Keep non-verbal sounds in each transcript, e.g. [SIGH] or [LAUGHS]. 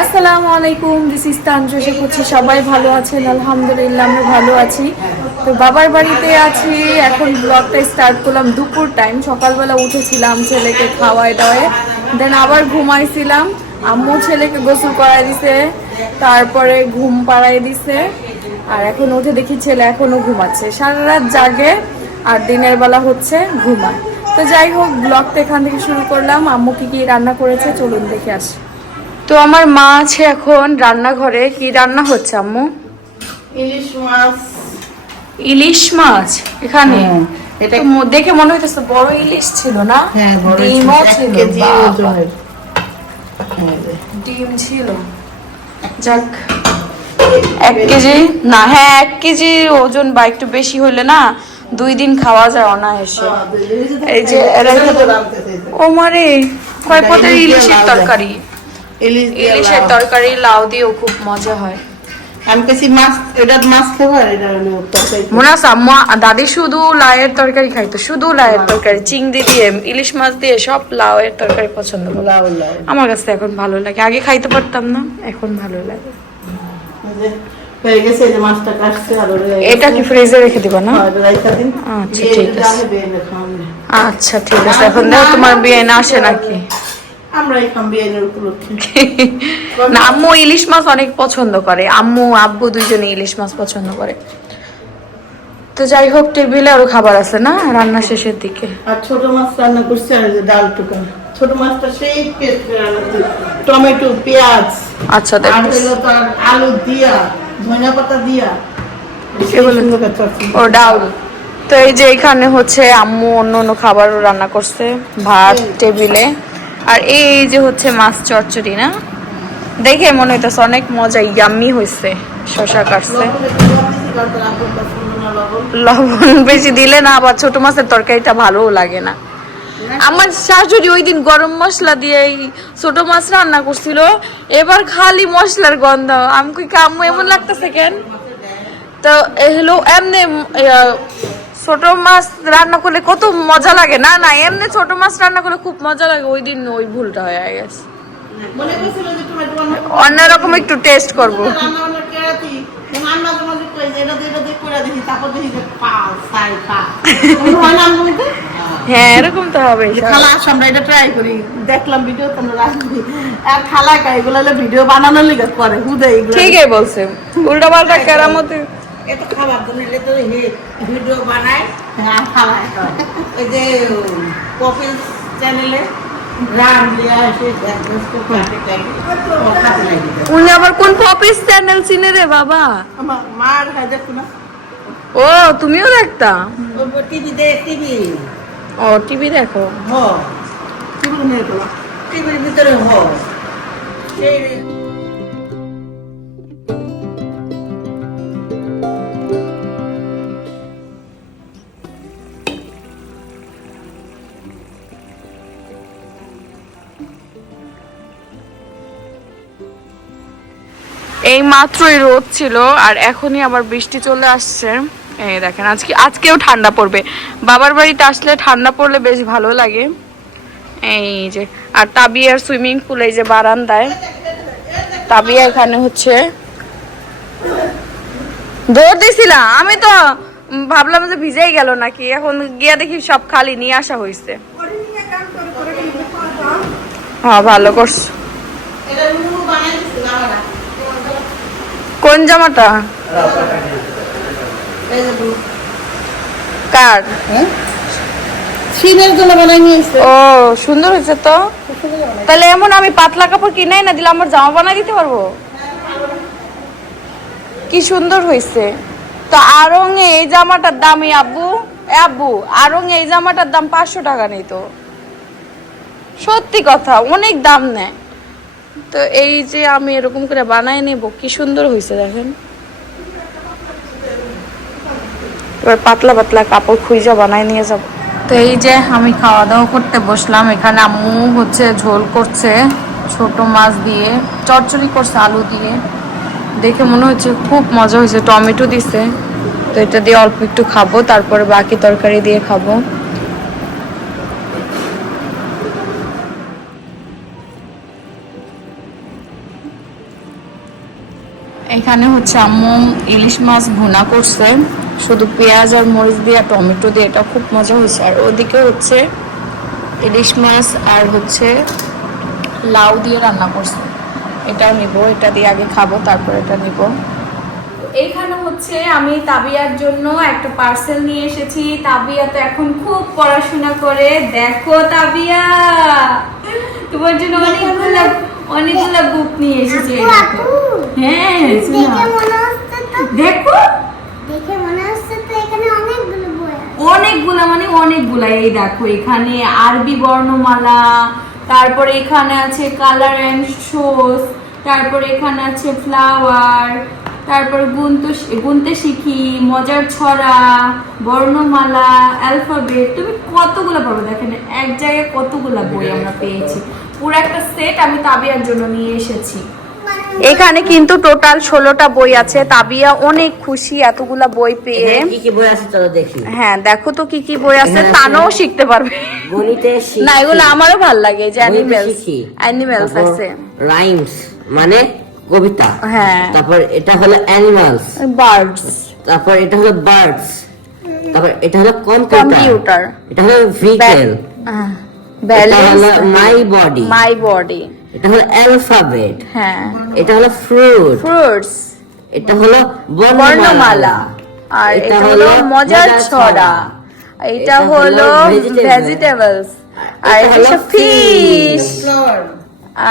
আসসালামু আলাইকুম this is Tanju করছি সবাই ভালো আছেন, আলহামদুলিল্লাহ আমরা ভালো আছি। তো বাবার বাড়িতে আছি, এখন ব্লগটা স্টার্ট করলাম দুপুর টাইম সকালবেলা উঠেছিলাম ছেলেকে খাওয়াই দাওয়ায় দেন আবার ঘুমাইছিলাম, আম্মু ছেলেকে গোসল করাই দিছে, তারপরে ঘুম পাড়াই দিছে, আর এখন উঠে দেখি ছেলে এখনও ঘুমাচ্ছে। সারা রাত জাগে, আর দিনের বেলা হচ্ছে ঘুমায়। তো যাই হোক ব্লগটা এখান থেকে শুরু করলাম, আম্মু কি কি রান্না করেছে, চলুন দেখে আসি। তো আমার মা আছে এখন রান্নাঘরে। কি রান্না হচ্ছে আম্মু? ইলিশ মাছ। ইলিশ মাছ এখানে? হ্যাঁ, এটা দেখে মনে হইতেছে বড় ইলিশ ছিল না? হ্যাঁ ডিমও এক ছিল কেজি বাবা, ওজনের। এই যে। ডিম ছিল। যাক এক কেজি না হ্যাঁ এক কেজি ওজন বা একটু বেশি হইলে না দুই দিন খাওয়া যায় অনায়াসে। এই যে। ও মারে কয় পদের ইলিশ ইলিশের তরকারি? ইলিশ ইলিশের তরকারি লাউ দিয়েও খুব মজা হয়। আমি কাছে মাছ এটা মাছ খাব এটা তরকারি। মনে আছে দাদি শুধু লাউয়ের তরকারি খাইতো শুধু লাউয়ের তরকারি চিংড়ি দিয়ে ইলিশ মাছ দিয়ে সব লাউয়ের তরকারি পছন্দ লাউ লাউ। আমার কাছে এখন ভালো লাগে আগে খাইতে পারতাম না এখন ভালো লাগে। এটা কি ফ্রিজে রেখে দিবা না? হ্যাঁ। আচ্ছা, ঠিক আছে। আচ্ছা ঠিক আছে এখন দেখো তোমার বিয়ে না আসে নাকি? আমরা এখান বিয়ের উপলক্ষে। [LAUGHS] না আম্মু ইলিশ মাছ অনেক পছন্দ করে। আম্মু আব্বু দুইজনে ইলিশ মাছ পছন্দ করে। তো যাই হোক টেবিলে আরও খাবার আছে না? রান্না শেষের দিকে। আর ছোট মাছ রান্না করছি আর ডাল টুকা। ছোট মাছটা সেই পেস্ট টমেটো পেঁয়াজ আচ্ছা আর হলো তার আলু দিয়া ধনিয়া পাতা দিয়া। ও ডাউল তো এই যে এখানে হচ্ছে আম্মু অন্য অন্য খাবারও রান্না করছে। ভাত টেবিলে। আর এই যে হচ্ছে মাছ চচ্চড়ি, না? দেখে মনে হইতেছে অনেক মজা, ইয়াম্মি হয়েছে শশা কাটছে। লবণ কম বেশি দিলে না, আবার ছোট মাছের তরকারিটা ভালোও লাগে না। আমার শাশুড়ি ওই দিন গরম মশলা দিয়ে ছোট মাছ রান্না করছিল, এবার খালি মশলার গন্ধ। আমি কাম্মু এমন লাগতেছে কেন? তো হলো এমনি ছোট মাছ রান্না করলে কত মজা লাগে। না না এমনি ছোট মাছ রান্না করলে খুব মজা লাগে ওই দিন ওই ভুলটা হয়ে গেছে। করছিল যে টমেটো রান্না করব। অন্যরকম একটু টেস্ট করব। হয় এরকম তো হবে। খালা আসো, আমরা এটা try করি। দেখলাম ভিডিও আর খালা এগুলো ভিডিও বানানোর লিগে করে হুদে ঠিকই বলছে উল্টা পাল্টা কেরামতি এত খাবার বানাইলে তো ভিডিও বানায়। হ্যাঁ ওই যে কপিল চ্যানেলে রান দিয়ে আসে একদম কাটে কাটে ও খাতে লাগে উনি আবার কোন পপিস চ্যানেল চিনে রে বাবা? আমার মার খাই দেখো না ও তুমিও দেখতা? টিভি দেখ টিভি। ও টিভি দেখো? টিভির ভিতরে হ। এই মাত্রই রোদ ছিল আর এখনই আবার বৃষ্টি চলে আসছে। এই দেখেন, আজকে আজকেও ঠান্ডা পড়বে। বাবার বাড়িতে আসলে ঠান্ডা পড়লে বেশ ভালো লাগে। এই যে, আর তাবিয়ার সুইমিং পুল যে বারান্দায়, তাবিয়া এখানে হচ্ছে। দৌড় দিছিলাম, আমি তো ভাবলাম যে ভিজেই গেল নাকি, এখন গিয়া দেখি সব খালি, নিয়ে আসা হয়েছে হ্যাঁ ভালো করছ এটা রুমু বানাই দিছিল আমরা কোন জামাটা? এই। কার? হ্যাঁ? ও সুন্দর হয়েছে তো। তাহলে এমন আমি পাতলা কাপড় কিনে না দিলে আমার জামা বানাই দিতে পারব? কি সুন্দর হয়েছে। তো আরং এই জামাটার দামই আব্বু? এ আব্বু আরং এই জামাটার দাম পাঁচশো টাকা নেই তো। সত্যি কথা অনেক দাম নেয়। তো এই যে আমি এরকম করে বানাই নেব কি সুন্দর হয়েছে দেখেন। এবার পাতলা পাতলা কাপড় খুঁজে বানাই নিয়ে যাব। তো এই যে আমি খাওয়া দাওয়া করতে বসলাম এখানে আম্মু হচ্ছে ঝোল করছে ছোট মাছ দিয়ে চচ্চড়ি করছে আলু দিয়ে। দেখে মনে হচ্ছে খুব মজা হয়েছে টমেটো দিছে। তো এটা দিয়ে অল্প একটু খাব তারপরে বাকি তরকারি দিয়ে খাব। এখানে হচ্ছে আম্মু ইলিশ মাছ ভুনা করছে। শুধু পেঁয়াজ আর মরিচ দিয়ে টমেটো দিয়ে, এটা খুব মজা হয়েছে। আর ওদিকে হচ্ছে ইলিশ মাছ আর হচ্ছে লাউ দিয়ে রান্না করছে। এটাও নিব, এটা দিয়ে আগে খাব, তারপর এটা নিব। এইখানে হচ্ছে আমি তাবিয়ার জন্য একটা পার্সেল নিয়ে এসেছি। তাবিয়া তো এখন খুব পড়াশোনা করে। দেখো তাবিয়া! তোমার জন্য অনেকগুলো অনেকগুলো বুক নিয়ে এসেছি হ্যাঁ। দেখে হচ্ছে তো? দেখো। দেখে মনে হচ্ছে তো এখানে অনেকগুলো বই অনেকগুলা মানে অনেকগুলা এই দেখো এখানে আরবি বর্ণমালা তারপরে এখানে আছে কালার অ্যান্ড শোস তারপরে এখানে আছে ফ্লাওয়ার তারপর গুনতে গুনতে শিখি মজার ছড়া বর্ণমালা অ্যালফাবেট তুমি কতগুলো পাবে দেখেন এক জায়গায় কতগুলা বই আমরা পেয়েছি। পুরো একটা সেট আমি তাবিয়ার জন্য নিয়ে এসেছি। এখানে কিন্তু টোটাল ষোলোটা বই আছে। তাবিয়া অনেক খুশি এতগুলা বই পেয়ে। কি কি বই আছে চলো দেখি। হ্যাঁ দেখো তো কি কি বই আছে। তানও শিখতে পারবে। গণিতে না এগুলো আমারও ভালো লাগে যে অ্যানিমেলস অ্যানিমেলস আছে। রাইমস মানে কবিতা। হ্যাঁ। তারপর এটা হলো অ্যানিমালস বার্ডস তারপর এটা হলো বার্ডস তারপর এটা হলো কম্পিউটার এটা হলো হলো মাই বডি মাই বডি এটা হলো অ্যালফাবেট। হ্যাঁ। এটা হলো ফ্রুট। ফ্রুটস। এটা হলো বর্ণমালা। আর এটা হলো মজার ছড়া। এটা হলো ভেজিটেবলস আর এটা হলো ফিশ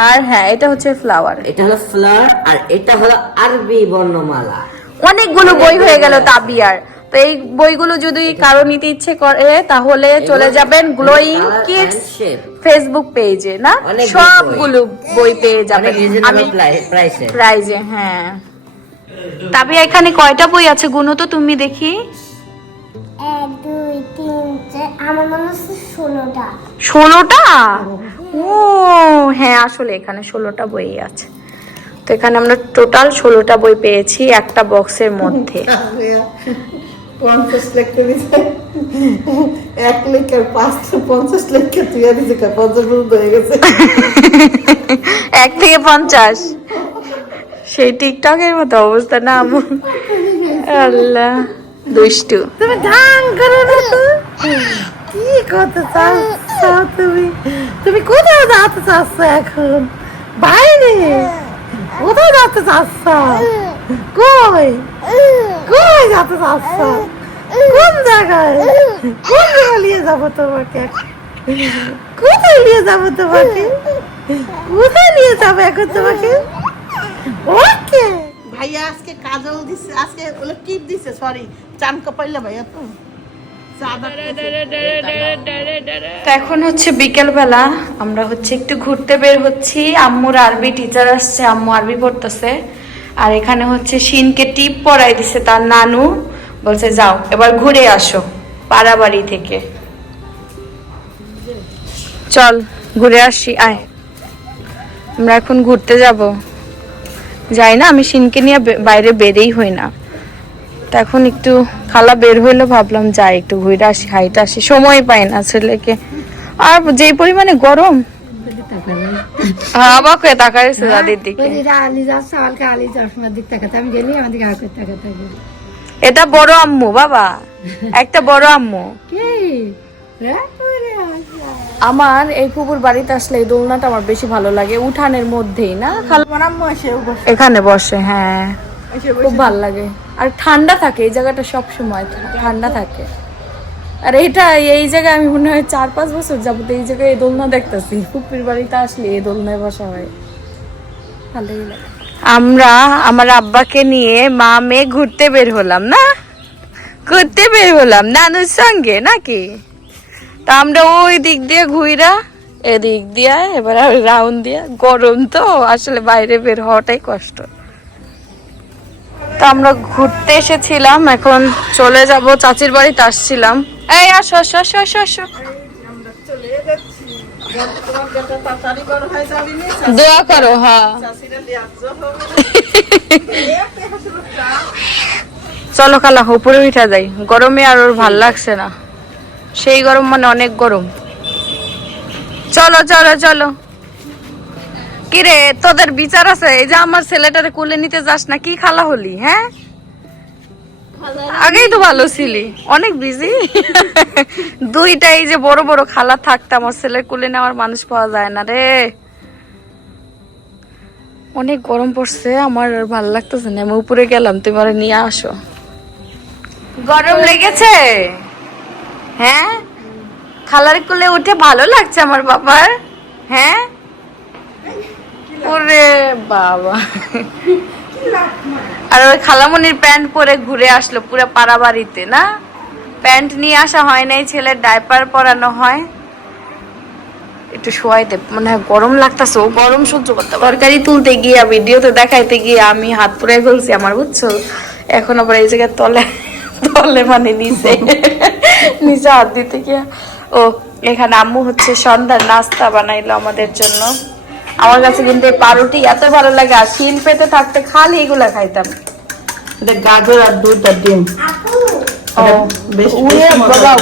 আর হ্যাঁ এটা হচ্ছে ফ্লাওয়ার এটা হলো ফ্লাওয়ার আর এটা হলো আরবি বর্ণমালা। অনেকগুলো বই হয়ে গেল তাবিয়ার। তো এই বইগুলো যদি কারও নিতে ইচ্ছে করে তাহলে চলে যাবেন গ্লোয়িং কিডস। ফেসবুক পেজে না? সবগুলো বই। পেয়ে যাবেন। আমি প্রাইজে হ্যাঁ। তবে এখানে কয়টা বই আছে? গুনো তো তুমি দেখি। মনে ষোলোটা। ষোলোটা? ও হ্যাঁ আসলে এখানে ষোলোটা বই আছে। তো এখানে আমরা টোটাল ষোলোটা বই পেয়েছি একটা বক্সের মধ্যে। [LAUGHS] পঞ্চাশ লেখা দিছে এক লেখার পাঁচটা পঞ্চাশ লেখা তুই দিছে পঞ্চাশ পর্যন্ত হয়ে গেছে। এক থেকে পঞ্চাশ। সেই টিকটকের মতো অবস্থা না আমার। আল্লাহ। দুষ্টু। তুমি ঢাং করো না তো। কি করতে চাচ্ছ তুমি। তুমি কোথায় যেতে চাচ্ছ এখন? বাইরে। কোথায় যেতে চাচ্ছ? কই? কই যেতে চাচ্ছ কোন জায়গায়? কোন জায়গায় নিয়ে যাব তোমাকে? কোথায় নিয়ে যাব তোমাকে? কোথায় নিয়ে যাব এখন তোমাকে? ওকে। ভাইয়া আজকে কাজল দিছে আজকে ওগুলো টিপ দিছে সরি চান কপাইলে ভাইয়া তো? তো এখন হচ্ছে বিকেল বেলা আমরা হচ্ছে একটু ঘুরতে বের হচ্ছি। আম্মুর আরবি টিচার আসছে আম্মু আরবি পড়তেছে। আর এখানে হচ্ছে শিনকে টিপ পড়াই দিছে তার নানু। বলছে, যাও, এবার ঘুরে আসো পাড়াবাড়ি থেকে। চল, ঘুরে আসি, আয়। আমরা এখন ঘুরতে যাব। যাই না, আমি শিনকে নিয়ে বাইরে বেরেই হই না। তো এখন একটু খালা বের হইল, ভাবলাম, যাই, একটু ঘুরে আসি, হাইটে আসি। সময় পাই না ছেলেকে। আর যেই পরিমাণে গরম অবাক হয়ে তাকাইছে দাদির দিকে। আলি যাচ্ছে কালকে আলি চশমার দিক তাকাতে আমি গেলি আমাদের গা তাকাতে এটা বড় আম্মু বাবা। একটা বড় আম্মু। আমার এই পুকুর বাড়িতে আসলে এই দোলনাটা আমার বেশি ভালো লাগে উঠানের মধ্যেই না? এখানে বসে হ্যাঁ। খুব ভালো লাগে। আর ঠান্ডা থাকে এই জায়গাটা সব সময় ঠান্ডা থাকে। আর এটা এই জায়গায় আমি মনে হয় চার পাঁচ বছর যাবত এই জায়গায় এই দোলনা দেখতেছি। পুপির বাড়িতে আসলে এই দোলনায় বসা হয়। ভালোই লাগে। আমরা আমার আব্বাকে নিয়ে মা মেয়ে ঘুরতে বের হলাম না? ঘুরতে বের হলাম, নানুর সঙ্গে নাকি? তা আমরা ওই দিক দিয়ে ঘুইরা, এদিক দিয়ে, এবার রাউন্ড দিয়ে। গরম তো, আসলে বাইরে বের হওয়াটাই কষ্ট। তা আমরা ঘুরতে এসেছিলাম, এখন চলে যাব, চাচির বাড়িতে আসছিলাম। এই, আসো আসো আসো আসো আসো। দোয়া করো হ্যাঁ। চলো খালা, উপরে উঠা যাই। গরমে আর ওর ভালো লাগছে না। সেই গরম মানে অনেক গরম। চলো চলো চলো। কিরে, তোদের বিচার আছে? এই যে আমার ছেলেটারে কোলে নিতে যাস না, কি খালা হলি হ্যাঁ? আগেই তো ভালো ছিলি। অনেক বিজি দুইটা এই যে বড় বড় খালা থাকতে আমার ছেলের কুলে নেওয়ার মানুষ পাওয়া যায় না রে। অনেক গরম পড়ছে, আমার আর ভালো লাগতেছে না। আমি উপরে গেলাম, তুমি আর নিয়ে আসো। গরম লেগেছে? হ্যাঁ? খালার কুলে উঠে ভালো লাগছে আমার বাবার? হ্যাঁ? ওরে বাবা। আর ওই খালামনির প্যান্ট পরে ঘুরে আসলো, পুরো পাড়া বাড়িতে না? প্যান্ট নিয়ে আসা হয় নাই, ছেলের ডাইপার পরানো হয়। একটু শোয়াই দে মানে গরম লাগতেছে, ও গরম সহ্য করতে তরকারি তুলতে গিয়ে, ভিডিওতে দেখাইতে গিয়ে, আমি হাত পুরাই ফেলছি আমার, বুঝছ? এখন আবার এই জায়গায় তলে তলে মানে নিচে নিচে হাত দিতে গিয়ে। ও, এখানে আম্মু হচ্ছে সন্ধ্যার নাস্তা বানাইলো আমাদের জন্য। আমার কাছে কিন্তু এই পাউরুটি এত ভালো লাগে আর ক্ষীণ পেতে থাকতে খালি এগুলা খাইতাম। এটা গাজর আর দুধ আর ডিম।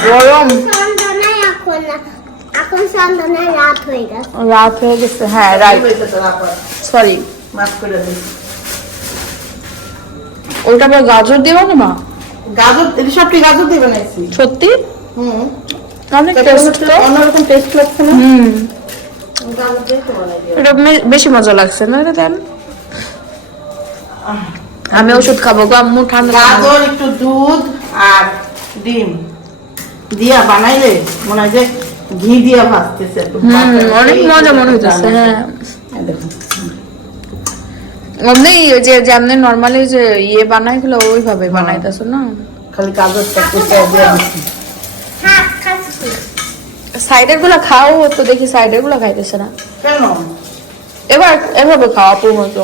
গরম। না রাত হয়ে গেছে। রাইট। সরি ওটা আবার গাজর দিবা না মা গাজর সবটি গাজর দিয়ে বানাইছি। সত্যি? হুম। অনেক টেস্ট অন্যরকম টেস্ট লাগছে না? হুম। এটা বেশি মজা লাগছে না রে দেন? আমি ওষুধ খাব গো আম্মু ঠান্ডা গাজর একটু দুধ আর ডিম। দিয়া বানাইলে মনে হয় যে ঘি দিয়া ভাজতেছে। হুম অনেক মজা মনে হইতেছে হ্যাঁ। এই দেখো। অমনি ওই যে যেমনি নর্মালি যে ইয়ে বানাই গুলো ওইভাবে বানাইতেছো না? খালি গাজরটা কুচায় দিয়ে দিচ্ছি। হ্যাঁ সাইডেরগুলো খাও তো দেখি সাইডেরগুলো খাইতেছে না। কেন? এবার এভাবে খাওয়া পুর মতো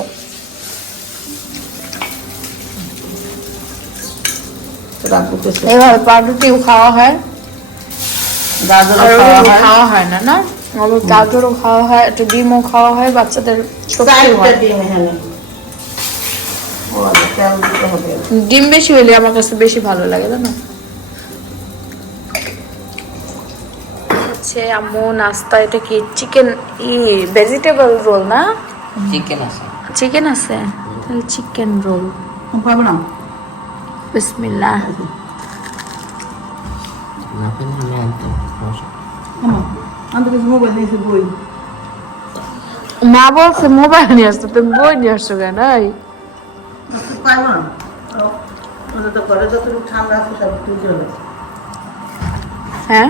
এভাবে পাউরুটিও খাওয়া হয়। খাওয়া হয়। না না? আবার গাজরও খাওয়া হয় একটু ডিমও খাওয়া হয় বাচ্চাদের ডিম আচ্ছা, ডিম বেশি হইলে আমার কাছে বেশি ভালো লাগে জানো? হচ্ছে আম্মু নাস্তা এটা কি চিকেন ই ভেজিটেবল রোল না? চিকেন আছে। চিকেন আছে? তাহলে চিকেন রোল পাবো না? বিসমিল্লাহ। মা বলছে মোবাইল নিয়ে আসতো তুমি বই নিয়ে আসছো কেন? এই? পাবো না ওদের তো ঘরে যতটুকু ঠান্ডা আছে সব তুই চলে হ্যাঁ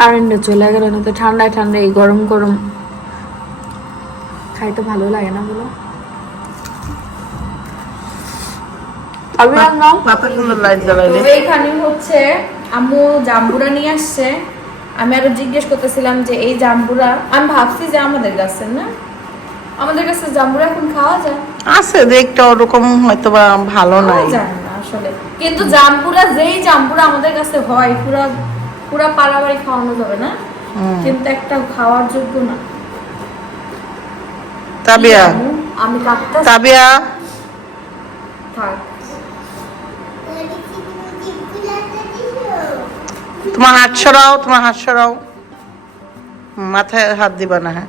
কারেন্টে চলে গেল না তো ঠান্ডায় ঠান্ডায় এই গরম গরম। খাইতে ভালো লাগে না বলো। এইখানে হচ্ছে আম্মু জাম্বুরা নিয়ে আসছে। আমি আরও জিজ্ঞেস করতেছিলাম যে এই জাম্বুরা আমি ভাবছি যে আমাদের গাছের না? আমাদের কাছে জাম্বুরা এখন খাওয়া যায়? আছে দেখতে ওরকম হয়তো বা ভালো নাই। না আসলে। কিন্তু জাম্বুরা যেই জাম্বুরা আমাদের কাছে হয় পুরা পুরা পাড়াবাড়ি খাওয়ানো যাবে না। কিন্তু একটা খাওয়ার যোগ্য না। তাবিয়া। আমি কাটতে তাবিয়া। থাক। তোমার হাত সরাও তোমার হাত সরাও। মাথায় হাত দিবা না হ্যাঁ।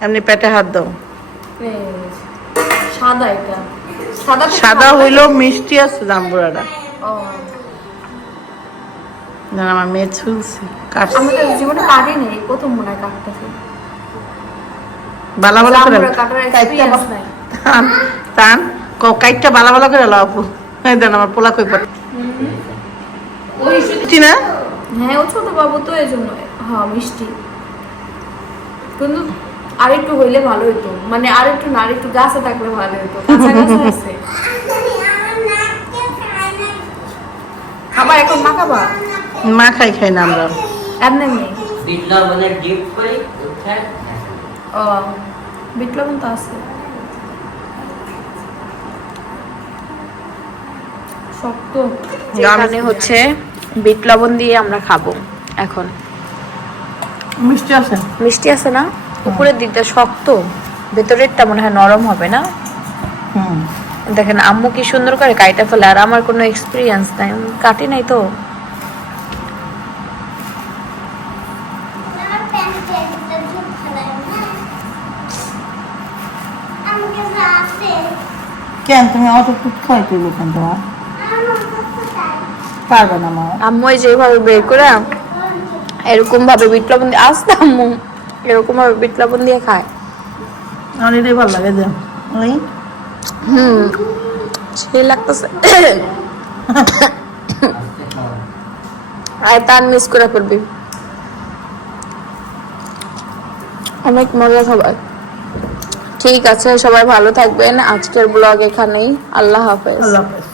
এমনি পেটে হাত দাও। সাদা এটা। সাদা সাদা হইলেও মিষ্টি আছে জাম্বুরাটা ও। জান আমার মেয়ে ছুলছে কাটছে। আমি তো জীবনে কাটিনি প্রথম মনে হয় কাটতেছি। বালা বালা করে টান টান ক- কাইটটা বালা বালা করে লাও আপু। এই দেন আমার পোলা কই পড়ে। ওই মিষ্টি না? হ্যাঁ ও ছোট বাবু তো এই জন্য। হ্যাঁ মিষ্টি। কিন্তু আর একটু হইলে ভালো হতো মানে আর একটু না আর একটু গাছে থাকলে ভালো হতো কাঁচা গাছে আছে। [LAUGHS] খাবার এখন মাখাবা? মা খাই খাই না আমরা। বিট লবণের ডিপ করে ও বিট লবণ তো আছে। শক্ত। হচ্ছে বিট লবণ দিয়ে আমরা খাব এখন। মিষ্টি আছে? মিষ্টি আছে না? উপরের দিকটা শক্ত ভেতরেরটা মনে হয় নরম হবে না? দেখেন আম্মু কি সুন্দর করে কাইটা ফেলে আর আমার কোনো এক্সপিরিয়েন্স নাই। কাটি নাই তো? কেন তুমি অত কেন তোমার? পারবে না মা। আম্মু যেভাবে বের করে এরকম ভাবে বিট লবণ দিয়ে আসতে আম্মু এরকম ভাবে বিট লবণ দিয়ে খায়। আমার এটাই ভালো লাগে যে ওই। হুম সেই লাগতেছে। আর তার মিস করে ফেলবি। অনেক মজা সবাই। ঠিক আছে সবাই ভালো থাকবেন। আজকের ব্লগ এখানেই। আল্লাহ হাফেজ। আল্লাহ হাফেজ।